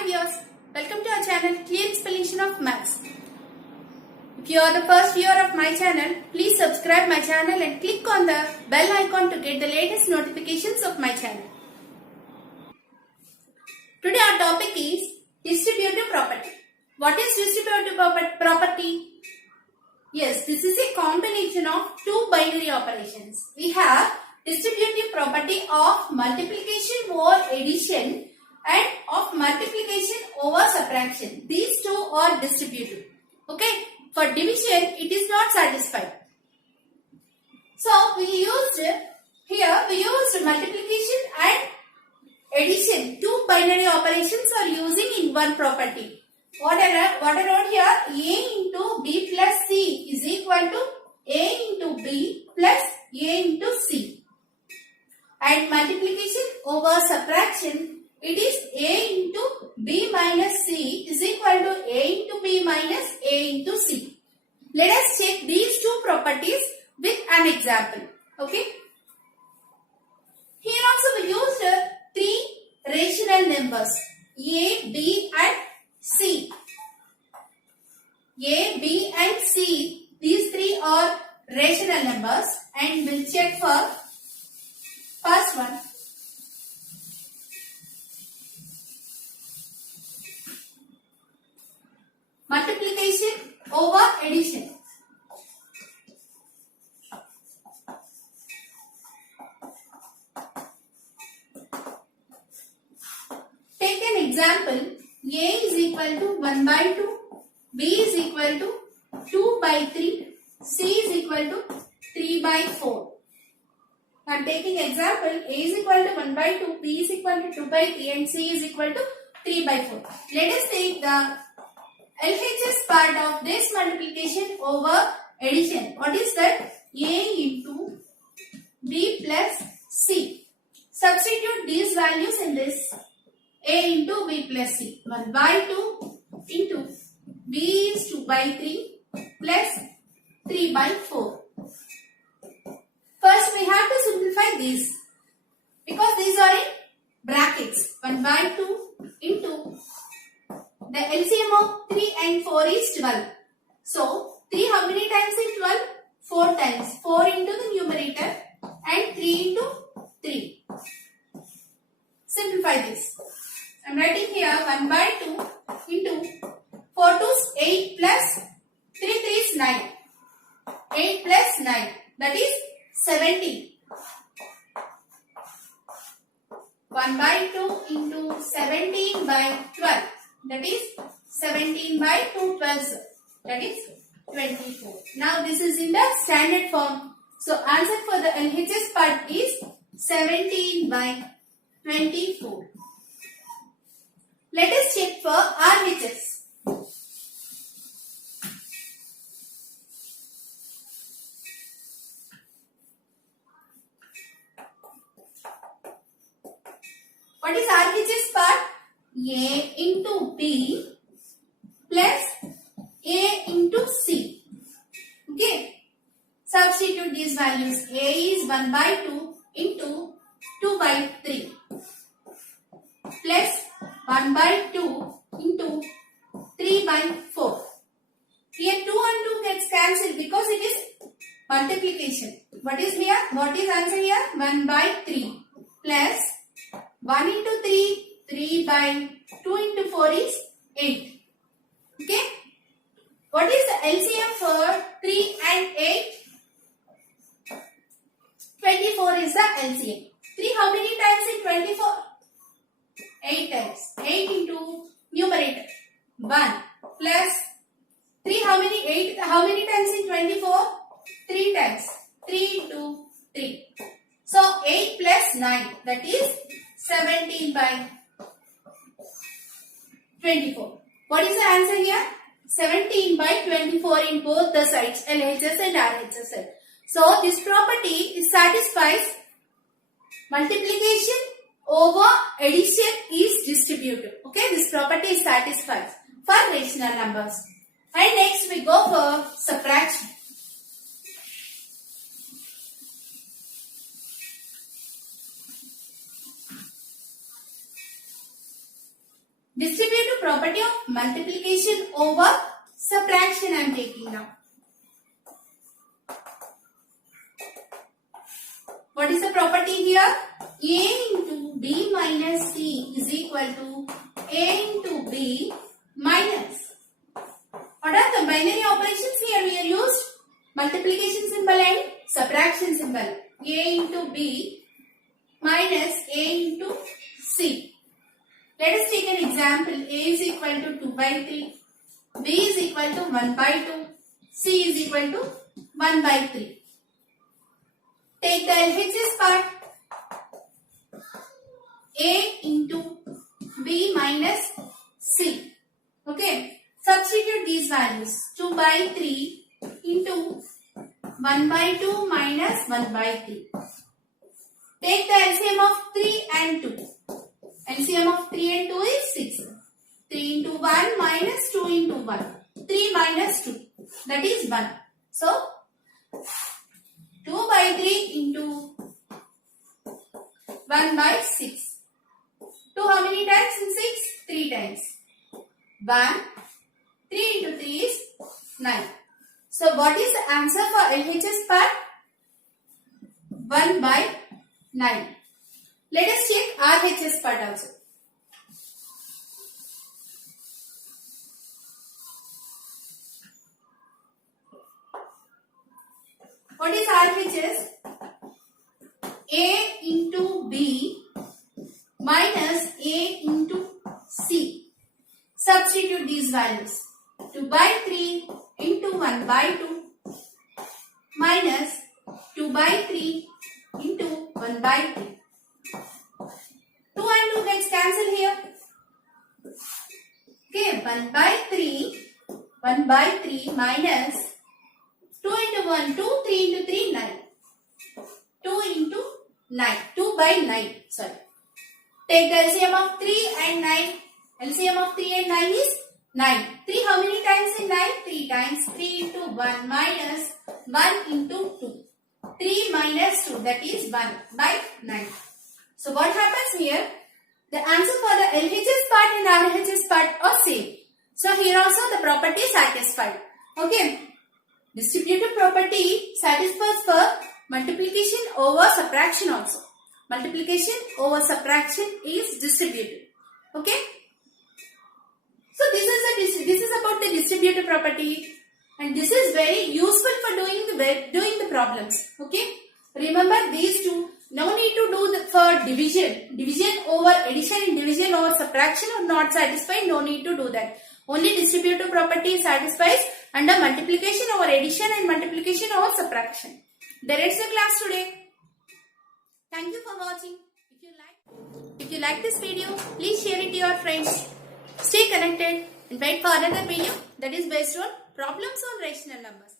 Hi viewers, welcome to our channel Clear Explanation of Maths. If you are the first viewer of my channel, please subscribe my channel and click on the bell icon to get the latest notifications of my channel. Today our topic is distributive property. What is distributive property? Yes, this is a combination of two binary operations. We have distributive property of multiplication over addition and of multiplication over subtraction. These two are distributive. Okay, for division it is not satisfied. So we used multiplication and addition. Two binary operations are using in one property. What I wrote here, A into B plus C is equal to A into B plus A into C. And multiplication over subtraction, it is A into B minus C is equal to A into B minus A into C. Let us check these two properties with an example. Okay. Here also we used three rational numbers A, B and C. A, B and C, these three are rational numbers, and we'll check for first one. Multiplication over addition. Take an example. A is equal to 1 by 2, B is equal to 2 by 3, C is equal to 3 by 4. I am taking example. A is equal to 1 by 2, B is equal to 2 by 3 and C is equal to 3 by 4. Let us take the LHS part of this multiplication over addition. What is that? A into B plus C. Substitute these values in this. A into B plus C. 1 by 2 into B is 2 by 3 plus 3 by 4. First we have to simplify this because these are in brackets. 1 by 2 into the LCM of 3 and 4 is 12. So 3 how many times is 12? 4 times. 4 into the numerator and 3 into 3. Simplify this. I am writing here 1 by 2 into 4 to 8 plus 3 is 9. 8 plus 9, that is 17. 1 by 2 into 17 by 12, that is 17 by 2 12, that is 24. Now this is in the standard form. So answer for the LHS part is 17 by 24. Let us check for RHS. What is RHS part? A into B plus A into C. Okay. Substitute these values. A is 1 by 2 into 2 by 3 plus 1 by 2 into 3 by 4. Here 2 and 2 gets cancelled because it is multiplication. What is here? What is answer here? 1 by 3 plus 1 into 3, 3 by 2 into 4 is 8. Okay. What is the LCM for 3 and 8? 24 is the LCM. 3 how many times in 24? 8 times. 8 into numerator 1 plus 3 how many times in 24? 3 times. 3 into 3. So 8 plus 9, that is 17 by 24. What is the answer here? 17 by 24 in both the sides, LHS and RHS. So this property satisfies multiplication over addition is distributive. Okay, this property satisfies for rational numbers. And next we go for subtraction. Distributive property of multiplication over subtraction I am taking now. What is the property here? A into B minus C is equal to A into B minus. What are the binary operations here we are used? Multiplication symbol and subtraction symbol. A into B minus A into C. Let us take an example. A is equal to 2 by 3. B is equal to 1 by 2. C is equal to 1 by 3. Take the LHS part. A into B minus C. Okay. Substitute these values. 2 by 3 into 1 by 2 minus 1 by 3. Take the LCM of 3 and 2. LCM of 3 and 2 is 6. 3 into 1 minus 2 into 1. 3 minus 2. That is 1. So, 2 by 3 into 1 by 6. 2 how many times in 6? 3 times. 1. 3 into 3 is 9. So, what is the answer for LHS part? 1 by 9. Let us check RHS part also. What is RHS? A into B minus A into C. Substitute these values. 2 by 3 into 1 by 2 minus 2 by 3 into 1 by 3. 2 and 2 gets cancelled here. Okay, 1 by 3 minus 2 into 1, 2, 3 into 3, 9. 2 into 9, 2 by 9, sorry. Take the LCM of 3 and 9. LCM of 3 and 9 is 9. 3 how many times in 9? 3 times. 3 into 1 minus 1 into 2. 3 minus 2, that is 1 by 9. So what happens here? The answer for the LHS part and RHS part are same. So here also the property is satisfied. Okay. Distributive property satisfies for multiplication over subtraction also. Multiplication over subtraction is distributive. Okay. So this is about the distributive property, and this is very useful for doing the problems. Okay. Remember these two. No need to do for division. Division over addition and division over subtraction are not satisfied. No need to do that. Only distributive property satisfies under multiplication over addition and multiplication over subtraction. That ends the class today. Thank you for watching. If you like this video, please share it to your friends. Stay connected and wait for another video that is based on problems on rational numbers.